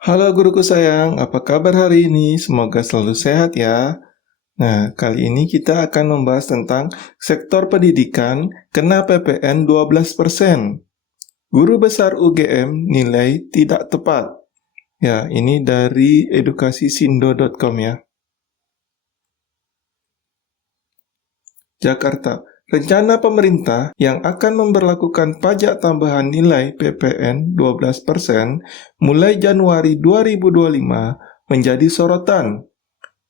Halo guruku sayang, apa kabar hari ini? Semoga selalu sehat ya. Nah, kali ini kita akan membahas tentang sektor pendidikan kena PPN 12%. Guru besar UGM nilai tidak tepat. Ya, ini dari edukasisindo.com ya. Jakarta. Rencana pemerintah yang akan memberlakukan pajak tambahan nilai PPN 12% mulai Januari 2025 menjadi sorotan,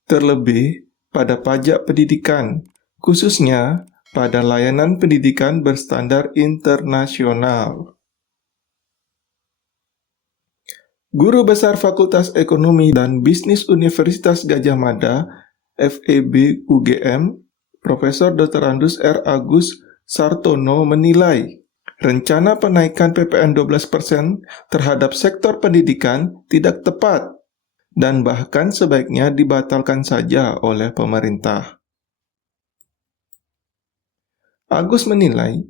terlebih pada pajak pendidikan, khususnya pada layanan pendidikan berstandar internasional. Guru Besar Fakultas Ekonomi dan Bisnis Universitas Gadjah Mada, FEB UGM, Profesor Dr. Andus R. Agus Sartono menilai rencana penaikan PPN 12% terhadap sektor pendidikan tidak tepat dan bahkan sebaiknya dibatalkan saja oleh pemerintah. Agus menilai,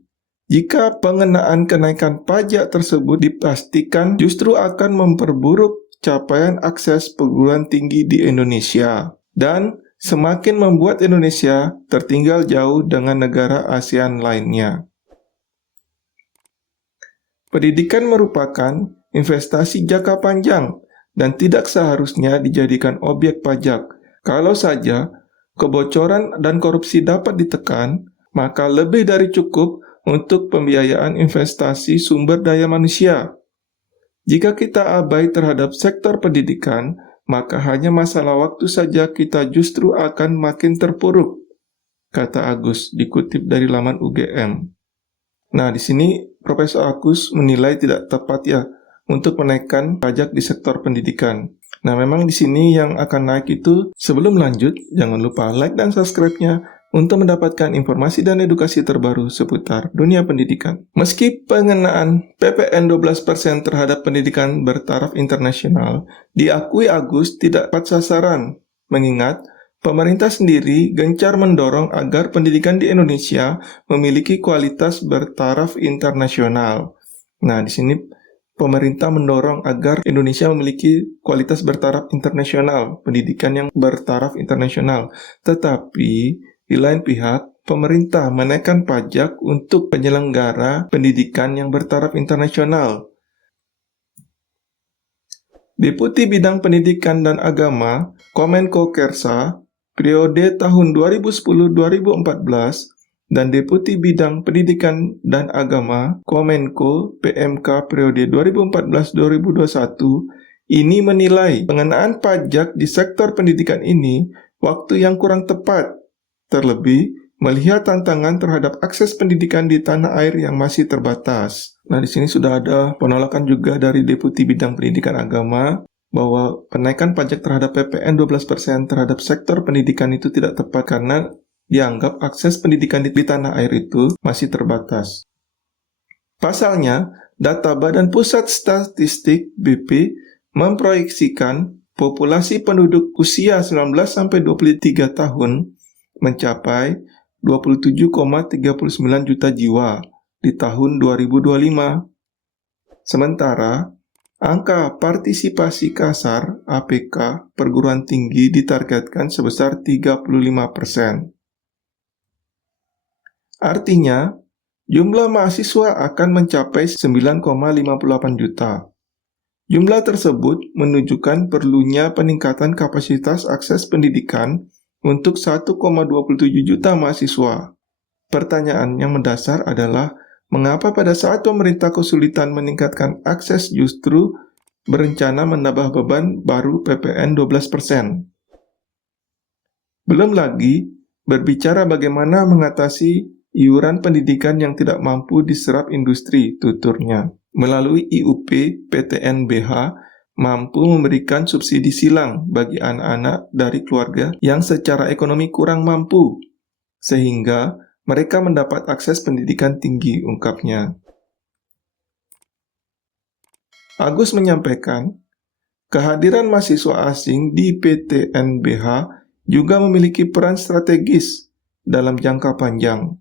jika pengenaan kenaikan pajak tersebut dipastikan justru akan memperburuk capaian akses perguruan tinggi di Indonesia dan semakin membuat Indonesia tertinggal jauh dengan negara ASEAN lainnya. Pendidikan merupakan investasi jangka panjang dan tidak seharusnya dijadikan objek pajak. Kalau saja kebocoran dan korupsi dapat ditekan, maka lebih dari cukup untuk pembiayaan investasi sumber daya manusia. Jika kita abai terhadap sektor pendidikan, maka hanya masalah waktu saja kita justru akan makin terpuruk, kata Agus, dikutip dari laman UGM. Nah, di sini Profesor Agus menilai tidak tepat ya untuk menaikkan pajak di sektor pendidikan. Nah, memang di sini yang akan naik itu, sebelum lanjut, jangan lupa like dan subscribe-nya untuk mendapatkan informasi dan edukasi terbaru seputar dunia pendidikan. Meski pengenaan PPN 12% terhadap pendidikan bertaraf internasional, diakui Agus tidak tepat sasaran, mengingat pemerintah sendiri gencar mendorong agar pendidikan di Indonesia memiliki kualitas bertaraf internasional. Nah, di sini pemerintah mendorong agar Indonesia memiliki kualitas bertaraf internasional, pendidikan yang bertaraf internasional. Tetapi di lain pihak, pemerintah menaikkan pajak untuk penyelenggara pendidikan yang bertaraf internasional. Deputi Bidang Pendidikan dan Agama, Kemenko Kersa, periode tahun 2010-2014, dan Deputi Bidang Pendidikan dan Agama, Kemenko PMK periode 2014-2021, ini menilai pengenaan pajak di sektor pendidikan ini waktu yang kurang tepat, terlebih melihat tantangan terhadap akses pendidikan di tanah air yang masih terbatas. Nah, di sini sudah ada penolakan juga dari Deputi Bidang Pendidikan Agama bahwa kenaikan pajak terhadap PPN 12% terhadap sektor pendidikan itu tidak tepat karena dianggap akses pendidikan di tanah air itu masih terbatas. Pasalnya, data Badan Pusat Statistik BP memproyeksikan populasi penduduk usia 19-23 tahun mencapai 27,39 juta jiwa di tahun 2025. Sementara, angka partisipasi kasar (APK) perguruan tinggi ditargetkan sebesar 35%. Artinya, jumlah mahasiswa akan mencapai 9,58 juta. Jumlah tersebut menunjukkan perlunya peningkatan kapasitas akses pendidikan untuk 1,27 juta mahasiswa. Pertanyaan yang mendasar adalah, mengapa pada saat pemerintah kesulitan meningkatkan akses justru berencana menambah beban baru PPN 12%? Belum lagi berbicara bagaimana mengatasi iuran pendidikan yang tidak mampu diserap industri, tuturnya. Melalui IUP PTNBH, mampu memberikan subsidi silang bagi anak-anak dari keluarga yang secara ekonomi kurang mampu, sehingga mereka mendapat akses pendidikan tinggi, ungkapnya. Agus menyampaikan, kehadiran mahasiswa asing di PTNBH juga memiliki peran strategis dalam jangka panjang.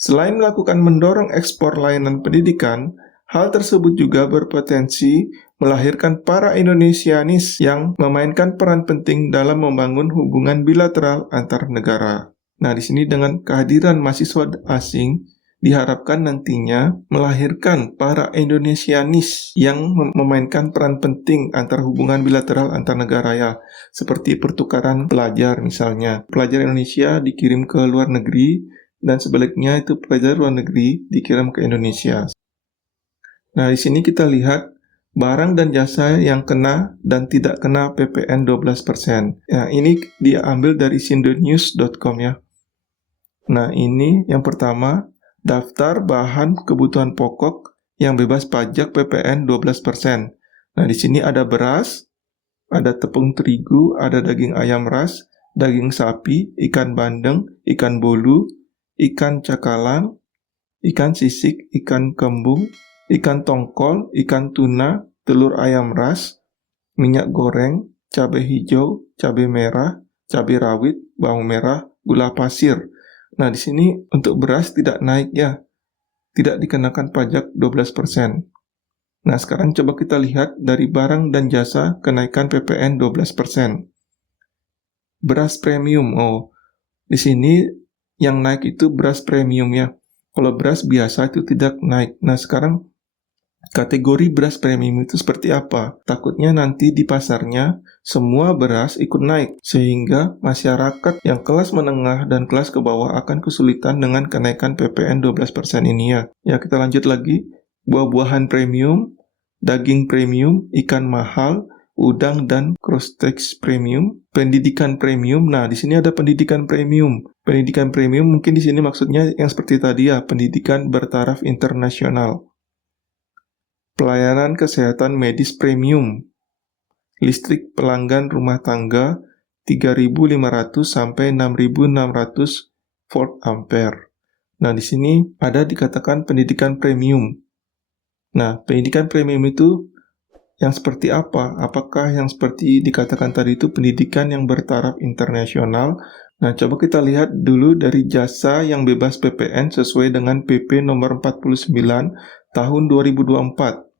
Selain melakukan mendorong ekspor layanan pendidikan, Hal tersebut juga berpotensi melahirkan para Indonesianis yang memainkan peran penting dalam membangun hubungan bilateral antar negara. Nah, di sini dengan kehadiran mahasiswa asing, diharapkan nantinya melahirkan para Indonesianis yang memainkan peran penting antar hubungan bilateral antar negara ya, seperti pertukaran pelajar misalnya. Pelajar Indonesia dikirim ke luar negeri, dan sebaliknya itu pelajar luar negeri dikirim ke Indonesia. Nah, di sini kita lihat barang dan jasa yang kena dan tidak kena PPN 12%. Nah, ini diambil dari sindonews.com ya. Nah, ini yang pertama, daftar bahan kebutuhan pokok yang bebas pajak PPN 12%. Nah, di sini ada beras, ada tepung terigu, ada daging ayam ras, daging sapi, ikan bandeng, ikan bolu, ikan cakalang, ikan sisik, ikan kembung, ikan tongkol, ikan tuna, telur ayam ras, minyak goreng, cabai hijau, cabai merah, cabai rawit, bawang merah, gula pasir. Nah, di sini untuk beras tidak naik ya, tidak dikenakan pajak 12%. Nah, sekarang coba kita lihat dari barang dan jasa kenaikan PPN 12%. Beras premium, di sini yang naik itu beras premium ya. Kalau beras biasa itu tidak naik. Nah, sekarang kategori beras premium itu seperti apa? Takutnya nanti di pasarnya semua beras ikut naik, sehingga masyarakat yang kelas menengah dan kelas ke bawah akan kesulitan dengan kenaikan PPN 12% ini ya. Ya, kita lanjut lagi. Buah-buahan premium, daging premium, ikan mahal, udang dan cross-tax premium, pendidikan premium. Nah, di sini ada pendidikan premium. Pendidikan premium mungkin di sini maksudnya yang seperti tadi ya, pendidikan bertaraf internasional. Pelayanan kesehatan medis premium, listrik pelanggan rumah tangga 3.500 sampai 6.600 volt ampere. Nah, di sini ada dikatakan pendidikan premium. Nah, pendidikan premium itu yang seperti apa? Apakah yang seperti dikatakan tadi itu pendidikan yang bertaraf internasional? Nah, coba kita lihat dulu dari jasa yang bebas PPN sesuai dengan PP nomor 49 tahun 2024.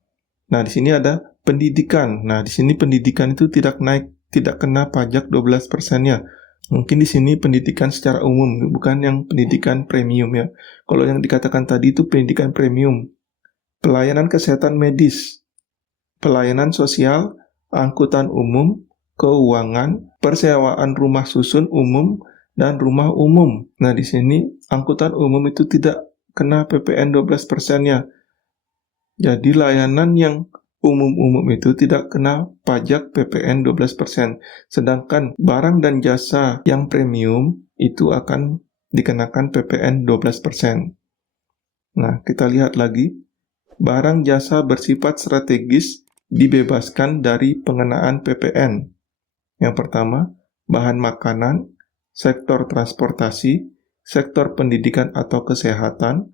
Nah, di sini ada pendidikan. Nah, di sini pendidikan itu tidak naik, tidak kena pajak 12%-nya. Mungkin di sini pendidikan secara umum, bukan yang pendidikan premium ya. Kalau yang dikatakan tadi itu pendidikan premium. Pelayanan kesehatan medis, pelayanan sosial, angkutan umum, keuangan, persewaan rumah susun umum, dan rumah umum. Nah, di sini angkutan umum itu tidak kena PPN 12%-nya. Jadi layanan yang umum-umum itu tidak kena pajak PPN 12%. Sedangkan barang dan jasa yang premium itu akan dikenakan PPN 12%. Nah, kita lihat lagi. Barang jasa bersifat strategis dibebaskan dari pengenaan PPN. Yang pertama, bahan makanan, sektor transportasi, sektor pendidikan atau kesehatan,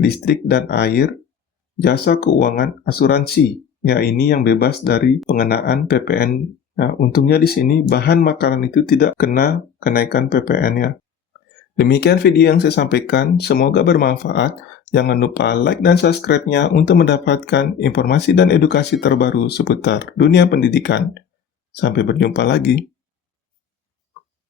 listrik dan air, jasa keuangan, asuransi. Ya, ini yang bebas dari pengenaan PPN. Nah, untungnya di sini bahan makanan itu tidak kena kenaikan PPN-nya. Demikian video yang saya sampaikan, semoga bermanfaat. Jangan lupa like dan subscribe-nya untuk mendapatkan informasi dan edukasi terbaru seputar dunia pendidikan. Sampai berjumpa lagi.